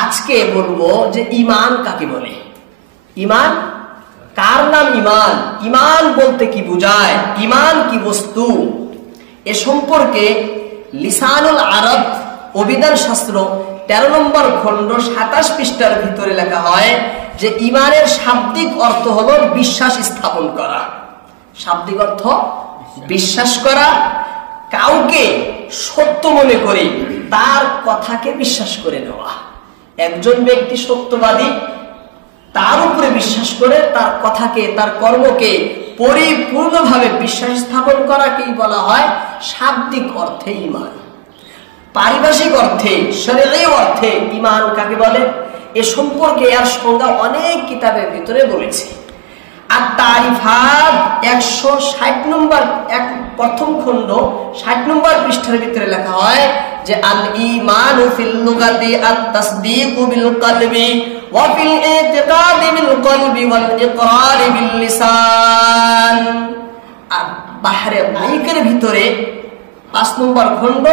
আজকে বলবো যে ঈমান কাকে বলে, ঈমান কার নাম ঈমান, ঈমান বলতে কি বোঝায়, ঈমান কি বস্তু, এ সম্পর্কে লিসানুল আরব অভিধান শাস্ত্র 13 নম্বর খণ্ড 27 পৃষ্ঠার ভিতরে লেখা হয় যে ঈমানের শাব্দিক অর্থ হলো বিশ্বাস স্থাপন করা। শাব্দিক অর্থ বিশ্বাস করা, কাউকে সত্য মনে করে তার কথাকে বিশ্বাস করে নেওয়া। একজন ব্যক্তি সত্যবাদী, তার উপরে বিশ্বাস করে তার কথাকে, তার কর্মকে পরিপূর্ণভাবে বিশ্বাস স্থাপন করাকেই বলা হয় শাব্দিক অর্থে ঈমান। পারিভাষিক অর্থে, শরীয়ী অর্থে ঈমান কাকে বলে এ সম্পর্কে এর সংজ্ঞা অনেক কিতাবের ভিতরে বলেছে। আর তারিফাত 160 নম্বর প্রথম খণ্ড 60 নম্বর পৃষ্ঠার ভিতরে লেখা হয় যে আল ঈমানু ফিল লুগাতি আত-তাসদীকু বিল কলবি ওয়া ফিল ইতিকাদি বিল কলবি ওয়াল ইকরারি বিল লিসান। আর বাহরে মাইকের ভিতরে 5 নম্বর খণ্ড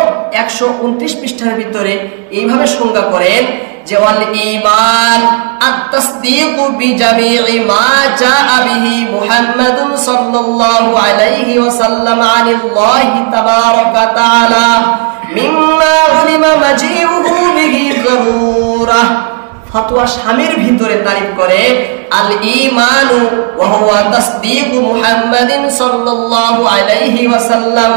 129 পৃষ্ঠার ভিতরে এইভাবে সংজ্ঞা করেন যে ওয়াল ঈমান আত-তাসদীকু বিজামি'i মা জাআ বিহি মুহাম্মাদুন সাল্লাল্লাহু আলাইহি ওয়াসাল্লাম আনিল্লাহি তাবারাকা তাআলা মিম্মা উলিমা মাজিউহু বিহি যারুরা। ফতোয়া শামির ভিতরে তারিফ করে আল ঈমানু ওয়া হুয়া তাসদীকু মুহাম্মাদিন সাল্লাল্লাহু আলাইহি ওয়াসাল্লাম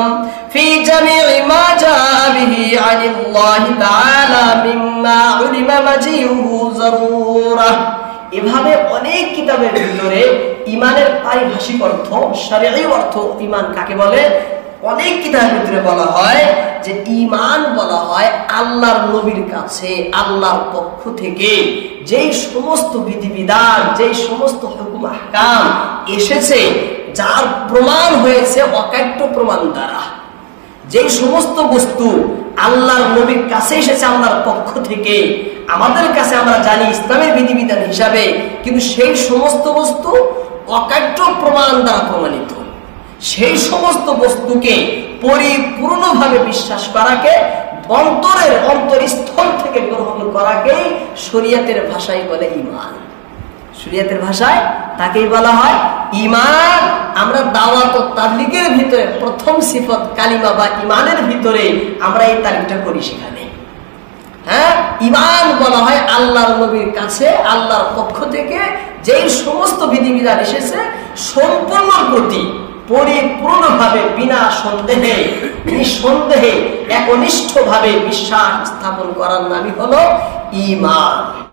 ফি জামি'i মা জাআ বিহি আনিল্লাহি তাআলা মিম্মা উলিমা মাজিউহু যারুরা। এভাবে অনেক কিতাবের ভিতরে ঈমানের পারিভাষিক অর্থ, শরীয়ী অর্থ ঈমান কাকে বলে অনেক কিতাবের ভিতরে বলা হয় যে ঈমান বলা হয় আল্লাহর নবীর কাছে আল্লাহর পক্ষ থেকে যেই সমস্ত বিধিবিধান, যেই সমস্ত হুকুম আহকাম এসেছে, যার প্রমাণ হয়েছে অকাট্য প্রমাণ দ্বারা, যেই সমস্ত বস্তু আল্লাহর নবীর কাছে এসেছে আল্লাহর পক্ষ থেকে, আমাদের কাছে আমরা জানি ইসলামের বিধিবিধান হিসাবে, কিন্তু সেই সমস্ত বস্তু অকাট্য প্রমাণ দ্বারা প্রমাণিত, সেই সমস্ত বস্তুকে পরিপূর্ণভাবে বিশ্বাস করাকে, অন্তরের অন্তরস্থল থেকে গ্রহণ করাকে শরীয়তের ভাষায় বলে ঈমান। শরীয়তের ভাষায় তাকেই বলা হয় ঈমান। আমরা দাওয়াত ও তাবলীগের ভিতরে প্রথম সিফত কালিমা বা ঈমানের ভিতরে আমরা এই তারিফটা করি সেখানে। হ্যাঁ, ঈমান বলা হয় আল্লাহর নবীর কাছে আল্লাহর পক্ষ থেকে যেই সমস্ত বিধিবিধান এসেছে সম্পূর্ণ প্রতি পরিপূর্ণভাবে বিনা সন্দেহে, নিঃসন্দেহে, একনিষ্ঠভাবে বিশ্বাস স্থাপন করার নামই হলো ঈমান।